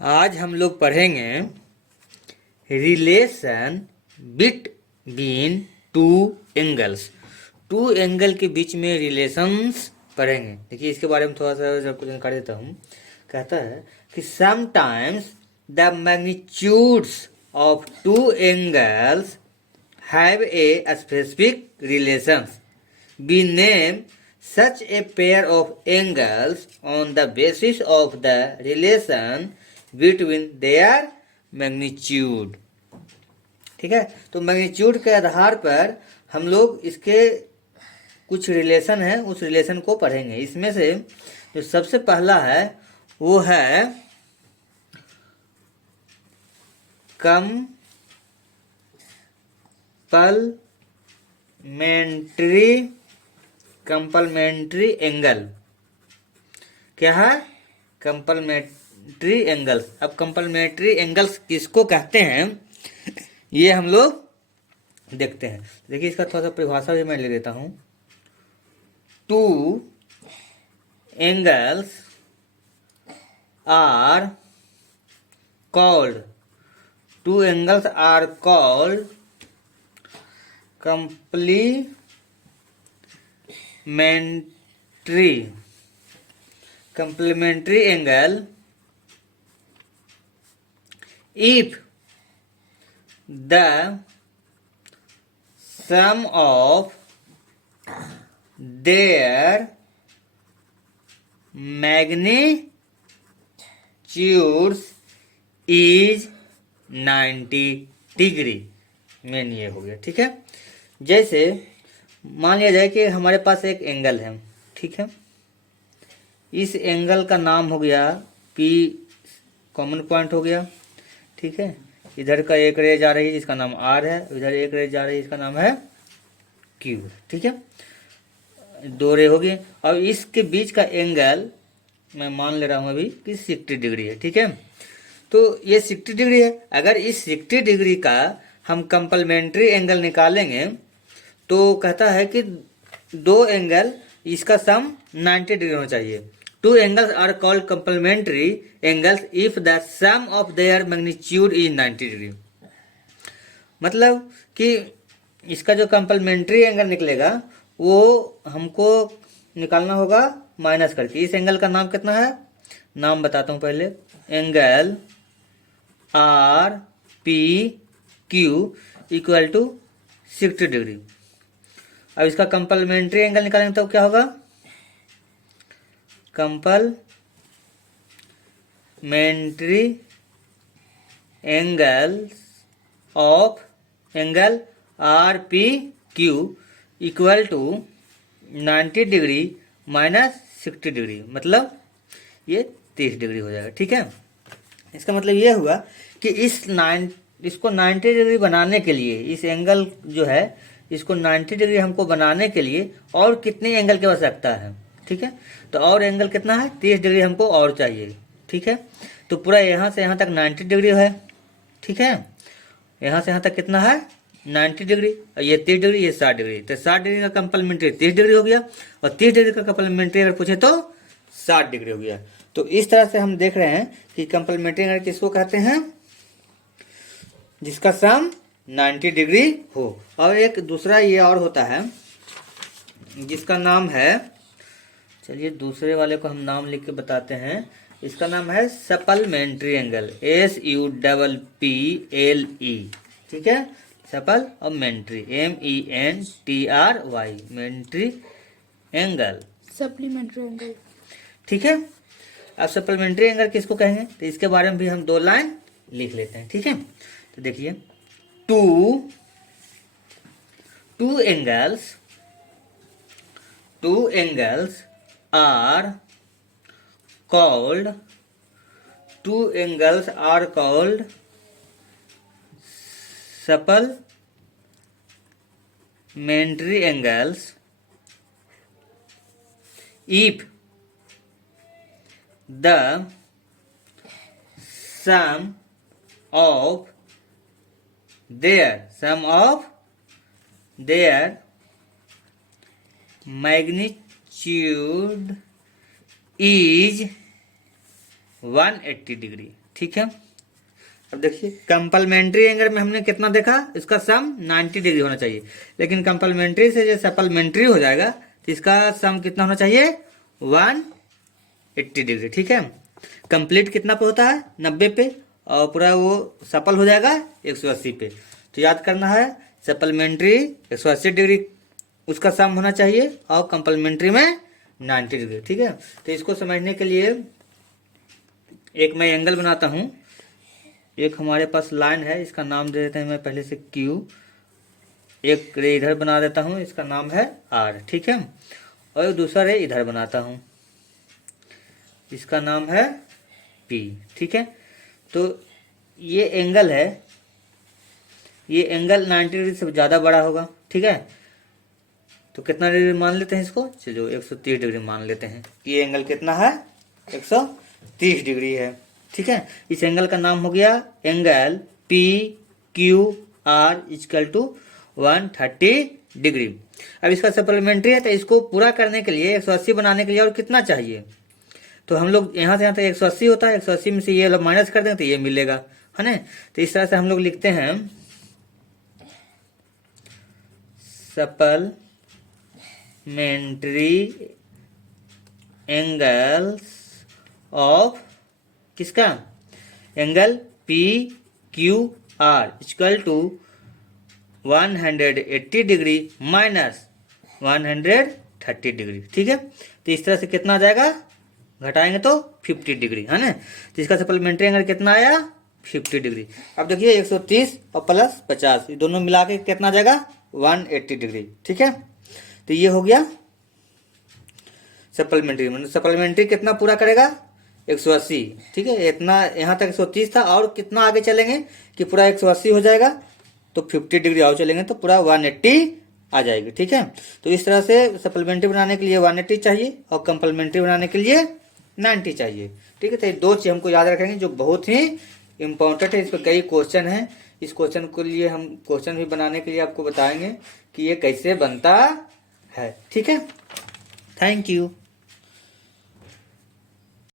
आज हम लोग पढ़ेंगे relation between two angles. Two angle के बीच में रिलेशंस पढ़ेंगे। देखिए इसके बारे में थोड़ा सा आपको जानकारी देता हूँ। कहता है कि sometimes the magnitudes of two angles have a specific relations. We name such a pair of angles on the basis of the relation between their magnitude। ठीक है, तो मैग्नीट्यूड के आधार पर हम लोग इसके कुछ रिलेशन है, उस रिलेशन को पढ़ेंगे। इसमें से जो सबसे पहला है वो है कंपलमेंट्री एंगल। क्या है? कंपलमेंट्री एंगल्स। अब कंपलमेंट्री एंगल्स किसको कहते हैं ये हम लोग देखते हैं। देखिए इसका थोड़ा सा परिभाषा भी मैं ले लेता हूं। Two angles are called complementary angle if the sum of their magnitudes is 90 degree. Main ये हो गया। ठीक है, जैसे मान लिया जाए कि हमारे पास एक एंगल है। ठीक है, इस एंगल का नाम हो गया P, कॉमन पॉइंट हो गया। ठीक है, इधर का एक रे जा रही है जिसका नाम R है, इधर एक रे जा रही है जिसका नाम है Q। ठीक है, दो रे हो गए। अब इसके बीच का एंगल मैं मान ले रहा हूं अभी कि 60 डिग्री है। ठीक है, तो ये 60 डिग्री है। अगर इस 60 डिग्री का हम कंपलमेंट्री एंगल निकालेंगे तो कहता है कि दो एंगल इसका सम 90 डिग्री होना चाहिए। Two angles are called complementary angles if the sum of their magnitude is 90 degree. मतलब कि इसका जो कंपलमेंट्री एंगल निकलेगा वो हमको निकालना होगा माइनस करके। इस एंगल का नाम कितना है, नाम बताता हूं पहले। Angle R P Q equal to 60 degree. अब इसका कंपलमेंट्री एंगल निकालेंगे तो क्या होगा? Complementary angle of angle R P Q equal to 90 degree minus 60 degree, मतलब ये 30 डिग्री हो जाएगा। ठीक है, इसका मतलब ये हुआ कि इसको 90 डिग्री बनाने के लिए, इस एंगल जो है इसको 90 डिग्री हमको बनाने के लिए और कितने एंगल की आवश्यकता है? ठीक है, तो और एंगल कितना है? 30 डिग्री हमको और चाहिए। ठीक है, तो पूरा यहाँ से यहाँ तक 90 डिग्री है। ठीक है, यहाँ से यहाँ तक कितना है? 90 डिग्री। और ये 30 डिग्री, ये 60 डिग्री। तो 60 डिग्री का कंपलमेंट्री 30 डिग्री हो गया, और 30 डिग्री का कंपलमेंट्री अगर पूछे तो 60 डिग्री हो गया। तो इस तरह से हम देख रहे हैं कि कंपलमेंट्री एंगल किसको कहते हैं? जिसका सम 90 डिग्री हो। और एक दूसरा ये और होता है जिसका नाम है, चलिए दूसरे वाले को हम नाम लिख के बताते हैं। इसका नाम है सप्लीमेंट्री एंगल, SUPPLE। ठीक है, सपल और मेंट्री, MENTRY, मेंट्री एंगल, सप्लीमेंट्री एंगल। ठीक है, अब सप्लीमेंट्री एंगल किसको कहेंगे तो इसके बारे में भी हम दो लाइन लिख लेते हैं। ठीक है, तो देखिए two angles are called supplementary angles if the sum of their magnitude is 180 degree. ठीक है। अब देखिए कंपलमेंट्री एंगल में हमने कितना देखा, इसका सम 90 डिग्री होना चाहिए, लेकिन कंपलमेंट्री से जो सप्लीमेंट्री हो जाएगा तो इसका सम कितना होना चाहिए, 180 डिग्री। ठीक है। कंप्लीट कितना पे होता है, 90 पे, और पूरा वो सफल हो जाएगा 180 पे। तो याद करना है सप्लीमेंट्री 180 डिग्री उसका सम होना चाहिए और कंपलमेंट्री में 90 डिग्री। ठीक है। तो इसको समझने के लिए एक मैं एंगल बनाता हूँ। एक हमारे पास लाइन है, इसका नाम दे देते हैं मैं पहले से Q। एक रे इधर बना देता हूँ, इसका नाम है R। ठीक है। और दूसरा रे इधर बनाता हूँ, इसका नाम है P। ठीक है। तो ये एंगल है, ये एंगल 90 डिग्री से ज़्यादा बड़ा होगा। ठीक है। तो कितना डिग्री मान लेते हैं इसको, चलो 130 डिग्री मान लेते हैं। ये एंगल कितना है, 130 डिग्री है। ठीक है। इस एंगल का नाम हो गया angle P Q R equal to 130 degree. अब इसका सप्लीमेंट्री है, तो इसको पूरा करने के लिए 180 बनाने के लिए और कितना चाहिए, तो हम लोग यहाँ से यहाँ तक 180 होता है, 180 में से ये लोग माइनस कर देंगे तो ये मिलेगा, है ना। तो इस तरह से हम लोग लिखते हैं सप्लीमेंट्री एंगल्स ऑफ किसका, angle P Q R equal to 180 degree minus 130 degree. ठीक है। तो इस तरह से कितना आ जाएगा, घटाएंगे तो 50 डिग्री, है ना। तो इसका सप्लीमेंट्री एंगल कितना आया, 50 डिग्री। अब देखिए 130 और प्लस 50 ये दोनों मिला के कितना आ जाएगा, 180 डिग्री। ठीक है। तो ये हो गया सप्लीमेंट्री। मतलब सप्लीमेंट्री कितना पूरा करेगा, 180। ठीक है। इतना यहाँ तक 130 था, और कितना आगे चलेंगे कि पूरा 180 हो जाएगा, तो 50 डिग्री और चलेंगे तो पूरा 180 आ जाएगी। ठीक है। तो इस तरह से सप्लीमेंट्री बनाने के लिए 180 चाहिए और कंप्लीमेंट्री बनाने के लिए 90 चाहिए। ठीक है। तो ये दो चीज हमको याद रखेंगे जो बहुत ही इंपॉर्टेंट है। इस पर कई क्वेश्चन हैं, इस क्वेश्चन के लिए हम क्वेश्चन भी बनाने के लिए आपको बताएंगे कि ये कैसे बनता है। ठीक है। Thank you.